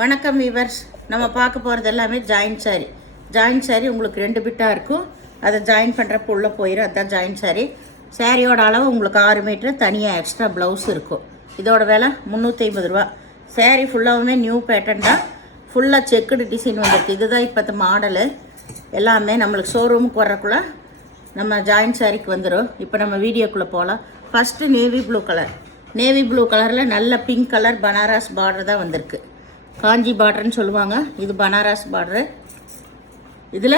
வணக்கம் வீவர்ஸ். நம்ம பார்க்க போகிறது எல்லாமே ஜாயின்ட் சாரி. ஜாயின்ட் சாரி உங்களுக்கு 2 பிட்டாக இருக்கும். அதை ஜாயின் பண்ணுறப்ப உள்ளே போயிடும். அதுதான் ஜாயின்ட் சாரி. சாரியோட அளவு உங்களுக்கு 6 மீட்டர். தனியாக எக்ஸ்ட்ரா ப்ளவுஸ் இருக்கும். இதோட விலை 350 ரூபா. சாரி ஃபுல்லாகவுமே நியூ பேட்டர்ன் தான். ஃபுல்லாக செக்குடு டிசைன் வந்துருக்கு. இதுதான் இப்போ மாடலு. எல்லாமே நம்மளுக்கு ஷோரூமுக்கு வர்றக்குள்ள நம்ம ஜாயின்ட் சாரிக்கு வந்துடும். இப்போ நம்ம வீடியோக்குள்ளே போகலாம். First navy blue colour. Navy blue கலரில் நல்ல பிங்க் கலர் பனாரஸ் பார்டர் தான் வந்திருக்கு. காஞ்சி பார்டர்னு சொல்லுவாங்க. இது பனாரஸ் பார்டரு. இதில்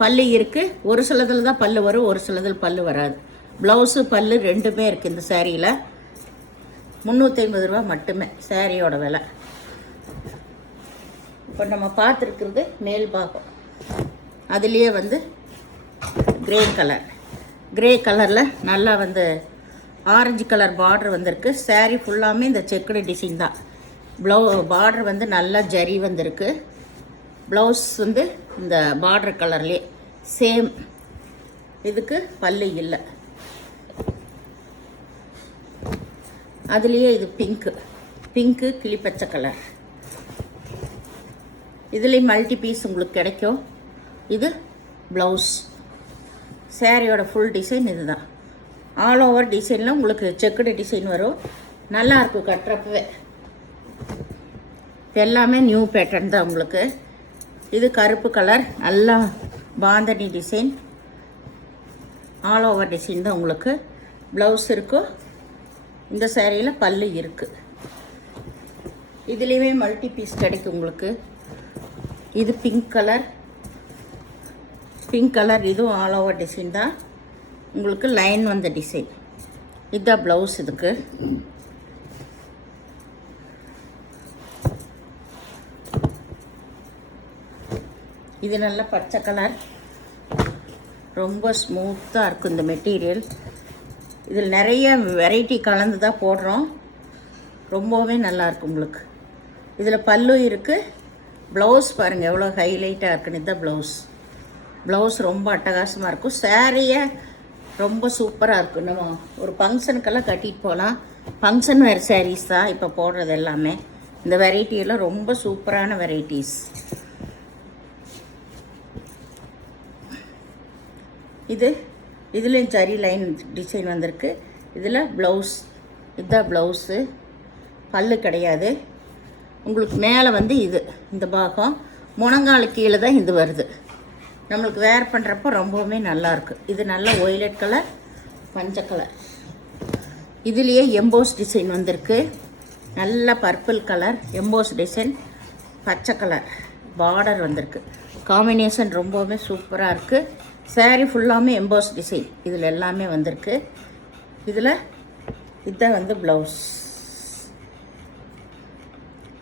பல்லு இருக்குது. ஒரு சிலதில் தான் பல்லு வரும், ஒரு சிலதில் பல்லு வராது. ப்ளவுஸு பல்லு ரெண்டுமே இருக்குது இந்த சாரியில். 350 ரூபா மட்டுமே சாரியோட விலை. இப்போ நம்ம பார்த்துருக்குறது மேல் பாகம். அதுலேயே கிரே கலர். கிரே கலரில் நல்லா ஆரஞ்சு கலர் பார்டர் வந்திருக்கு. சாரி ஃபுல்லாமே இந்த செக்குடு டிசைன் தான். பார்டர் நல்லா ஜரி வந்திருக்கு. ப்ளவுஸ் இந்த பார்டர் கலர்லேயே சேம். இதுக்கு பல்லு இல்லை. அதுலேயே இது பிங்க்கு கிளிப்பச்சை கலர். இதுலேயும் மல்டி பீஸ் உங்களுக்கு கிடைக்கும். இது ப்ளவுஸ். சாரியோட ஃபுல் டிசைன் இது தான். ஆல் ஓவர் டிசைனில் உங்களுக்கு செக்குடு டிசைன் வரும். நல்லாயிருக்கும் கட்டுறப்பவே. எல்லாமே நியூ பேட்டர்ன் தான் உங்களுக்கு. இது கருப்பு கலர். நல்லா bandhani design. All over design தான் உங்களுக்கு. ப்ளவுஸ் இருக்கும். இந்த சாரியில் பல்லு இருக்குது. இதுலேயுமே மல்டி பீஸ் கிடைக்கும் உங்களுக்கு. இது பிங்க் கலர். இதுவும் ஆல் ஓவர் டிசைன் தான். உங்களுக்கு லைன் வந்த டிசைன். இதுதான் ப்ளவுஸ். இதுக்கு இது நல்ல பச்சை கலர். ரொம்ப ஸ்மூத்தாக இருக்கும் இந்த மெட்டீரியல். இதில் நிறைய வெரைட்டி கலந்து தான் போடுறோம். ரொம்பவே நல்லாயிருக்கும் உங்களுக்கு. இதில் பல்லு இருக்குது. ப்ளவுஸ் பாருங்கள் எவ்வளோ ஹைலைட்டாக இருக்குன்னு. இதுதான் ப்ளவுஸ் ரொம்ப அட்டகாசமாக இருக்கும். சாரியை ரொம்ப சூப்பராக இருக்கும். நம்ம ஒரு ஃபங்க்ஷனுக்கெல்லாம் கட்டிட்டு போகலாம். ஃபங்க்ஷன் வேறு சாரீஸ் தான் இப்போ போடுறது எல்லாமே. இந்த வெரைட்டியெல்லாம் ரொம்ப சூப்பரான வெரைட்டிஸ். இதுலேயும் ஜரி லைன் டிசைன் வந்திருக்கு. இதில் ப்ளவுஸ். இதுதான் ப்ளவுஸு. பல்லு கிடையாது உங்களுக்கு. மேலே இந்த பாகம் முழங்கால் கீழே தான் இது வருது. நம்மளுக்கு வேர் பண்ணுறப்போ ரொம்பவுமே நல்லாயிருக்கு. இது நல்ல ஒய்லட் கலர், மஞ்சள் கலர். இதுலேயே எம்போஸ் டிசைன் வந்திருக்கு. நல்ல பர்பிள் கலர் எம்போஸ் டிசைன். பச்சை கலர் பார்டர் வந்திருக்கு. காம்பினேஷன் ரொம்பவுமே சூப்பராக இருக்குது. சாரி ஃபுல்லாமே எம்போஸ் டிசைன். இதில் எல்லாமே வந்திருக்கு. இதில் இதுதான் ப்ளவுஸ்.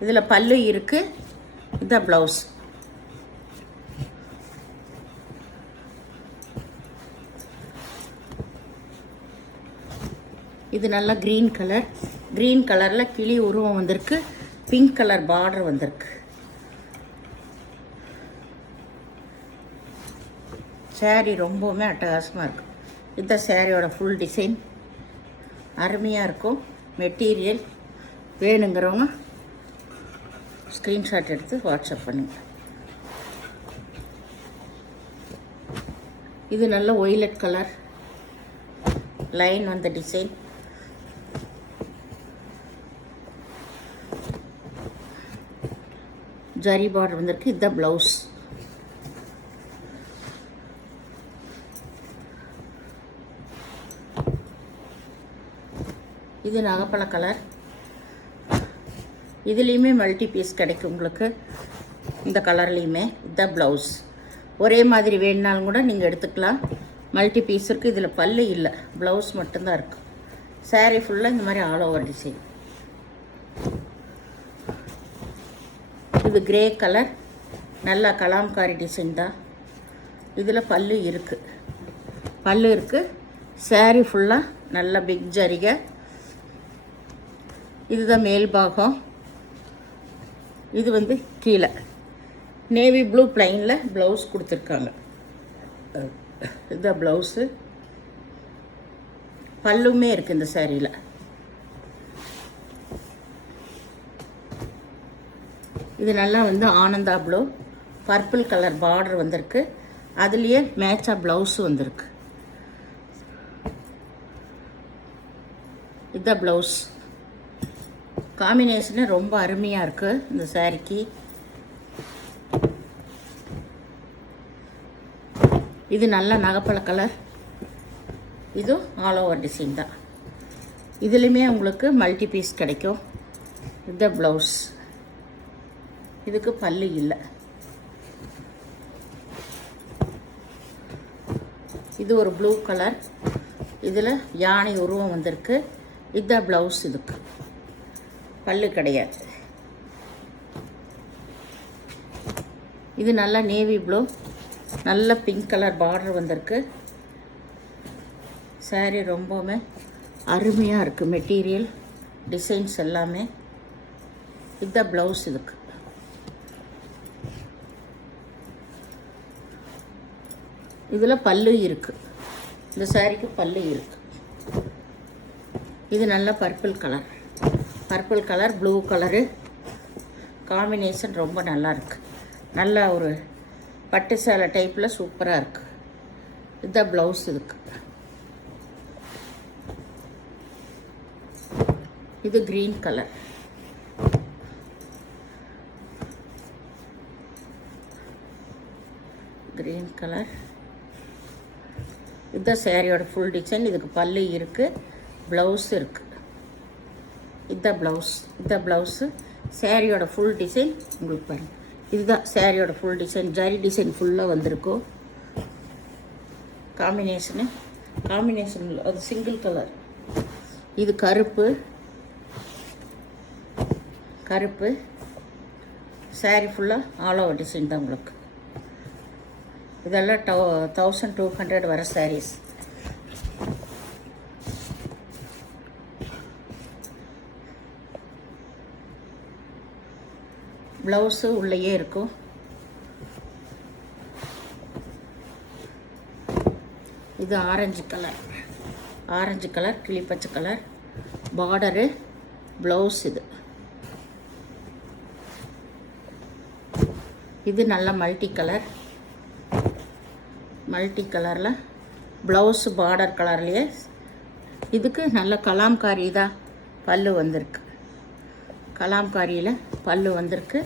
இதில் பல்லு இருக்குது. இதுதான் ப்ளவுஸ். இது நல்லா க்ரீன் கலரில் கிளி உருவம் வந்திருக்கு. பிங்க் கலர் பார்டர் வந்திருக்கு. சாரி ரொம்பவுமே அட்டகாசமாக இருக்கும். இதுதான் சாரியோட ஃபுல் டிசைன். அருமையாக இருக்கும். மெட்டீரியல் வேணுங்கிறவங்க ஸ்க்ரீன்ஷாட் எடுத்து வாட்ஸ்அப் பண்ணுங்கள். இது நல்ல ஒய்லட் கலர் லைன் வந்த டிசைன். ஜரி பார்டர் வந்திருக்கு. இதுதான் ப்ளவுஸ். இது நகப்பழ கலர். இதுலேயுமே மல்டி பீஸ் கிடைக்கும் உங்களுக்கு. இந்த கலர்லேயுமே இதுதான் ப்ளவுஸ். ஒரே மாதிரி வேணுனாலும் கூட நீங்கள் எடுத்துக்கலாம். மல்டி பீஸ் இருக்குது. இதில் பல்லு இல்லை, ப்ளவுஸ் மட்டும்தான் இருக்குது. சாரீ ஃபுல்லாக இந்த மாதிரி ஆல் ஓவர் டிசைன். இது கிரே கலர். நல்லா கலாம்காரி டிசைன் தான். இதில் பல்லு இருக்குது. சாரீ ஃபுல்லாக நல்லா பிக் ஜரிகை. இதுதான் மேல் பாகம். இது கீழே நேவி ப்ளூ ப்ளைனில் ப்ளவுஸ் கொடுத்துருக்காங்க. இதுதான் ப்ளவுஸு. பல்லுமே இருக்குது இந்த சாரியில். இது நல்லா வந்து Ananda blue, purple colour border வந்திருக்கு. அதுலேயே மேட்சாக ப்ளவுஸு வந்திருக்கு. இதுதான் ப்ளவுஸ். காம்பினேஷனு ரொம்ப அருமையாக இருக்குது இந்த சாரிக்கு. இது நல்ல நகைப்பழ கலர். இதுவும் ஆல் ஓவர் டிசைன் தான். இதுலேயுமே உங்களுக்கு மல்டி பீஸ் கிடைக்கும். இதுதான் ப்ளவுஸ். இதுக்கு பல்லு இல்லை. இது ஒரு ப்ளூ கலர். இதில் யானை உருவம் வந்திருக்கு. இதுதான் ப்ளவுஸ். இதுக்கு பல்லு கிடையாது. இது நல்லா நேவி ப்ளூ, நல்ல பிங்க் கலர் பார்டர் வந்திருக்கு. சாரீ ரொம்பவுமே அருமையாக இருக்குது. மெட்டீரியல் டிசைன்ஸ் எல்லாமே. இதுதான் ப்ளவுஸ். இதுக்கு இதில் பல்லு இருக்குது. இந்த சாரீக்கு பல்லு இருக்குது. இது நல்ல purple colour. Purple colour blue colour combination ரொம்ப நல்லா இருக்குது. நல்ல ஒரு பட்டு சேலை டைப்பில் சூப்பராக இருக்குது. இதுதான் ப்ளவுஸ். இதுக்கு இது க்ரீன் கலர். Green colour. இதுதான் சாரியோட ஃபுல் டிசைன். இதுக்கு பல்லு இருக்குது, ப்ளவுஸ் இருக்குது. இதுதான் ப்ளவுஸ். இதுதான் ப்ளவுஸு. சாரியோட ஃபுல் டிசைன் உங்களுக்கு பாருங்கள். இதுதான் சாரியோட ஃபுல் டிசைன். ஜரி டிசைன் ஃபுல்லாக வந்திருக்கும். காம்பினேஷன் அது சிங்கிள் கலர். இது கருப்பு. சாரி ஃபுல்லாக ஆல் ஓவர் டிசைன் தான் உங்களுக்கு. இதெல்லாம் 1200 வர சாரீஸ். ப்ளவுஸு உள்ளேயே இருக்கும். இது ஆரஞ்சு கலர் கிளிப்பச்சை கலர் பார்டரு, ப்ளவுஸ். இது நல்ல மல்டி கலரில் ப்ளவுஸு பார்டர் கலர்லேயே. இதுக்கு நல்ல கலாம்காரி தான் பல்லு வந்திருக்கு. கலாம்காரியில் பல்லு வந்திருக்கு.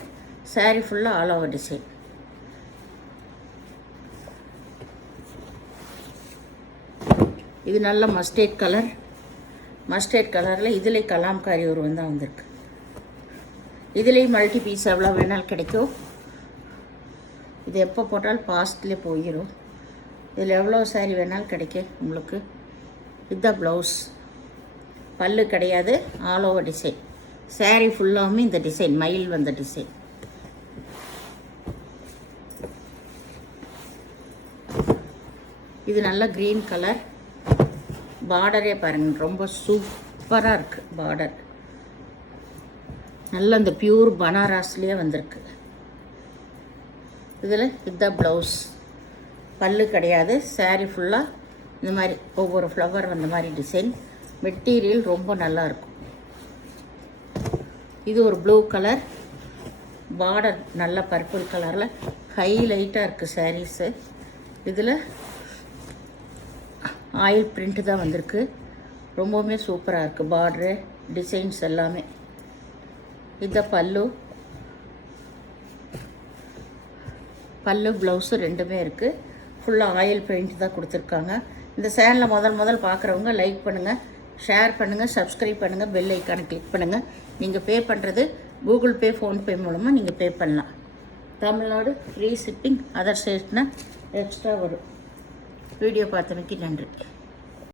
சாரீ ஃபுல்லாக ஆல் ஓவர் டிசைன். இது நல்ல மஸ்டர்ட் கலரில் இதில் கலாம்காரி உருவம் தான் வந்திருக்கு. இதுலேயும் மல்டி பீஸ் எவ்வளோ வேணாலும் கிடைக்கும். இது எப்போ போட்டாலும் பாஸ்ட்லேயே போயிடும். இதில் எவ்வளோ சாரீ வேணாலும் கிடைக்கும் உங்களுக்கு. இதுதான் ப்ளவுஸ். பல்லு கிடையாது, ஆல் ஓவர் டிசைன். சாரீ ஃபுல்லாகவும் இந்த டிசைன், மயில் வந்த டிசைன். இது நல்ல க்ரீன் கலர். பார்டரே பாருங்கள், ரொம்ப சூப்பராக இருக்குது பார்டர். நல்ல இந்த பியூர் பனாரஸ்லேயே வந்திருக்கு. இதில் இதுதான் ப்ளவுஸ். பல்லு கிடையாது. சாரீ ஃபுல்லாக இந்த மாதிரி ஒவ்வொரு ஃப்ளவர் வந்த மாதிரி டிசைன். மெட்டீரியல் ரொம்ப நல்லாயிருக்கும். இது ஒரு ப்ளூ கலர். பார்டர் நல்ல பர்பிள் கலரில் ஹைலைட்டாக இருக்குது சாரீஸு. இதில் ஆயில் பிரிண்ட்டு தான் வந்திருக்கு. ரொம்பவுமே சூப்பராக இருக்குது பார்டரு, டிசைன்ஸ் எல்லாமே. இதுதான் பல்லு ப்ளவுஸு ரெண்டுமே இருக்குது. ஃபுல்லாக ஆயில் பெயிண்ட் தான் கொடுத்துருக்காங்க. இந்த சேனலில் முதல் பார்க்குறவங்க லைக் பண்ணுங்கள், ஷேர் பண்ணுங்கள், சப்ஸ்கிரைப் பண்ணுங்கள், பெல் ஐக்கானை கிளிக் பண்ணுங்கள். நீங்கள் பே பண்ணுறது கூகுள் பே, ஃபோன்பே மூலமாக நீங்கள் பே பண்ணலாம். Tamil Nadu free shipping. அதர் ஸ்டேட்னா எக்ஸ்ட்ரா வரும். வீடியோ பார்த்தமைக்கு நன்றி.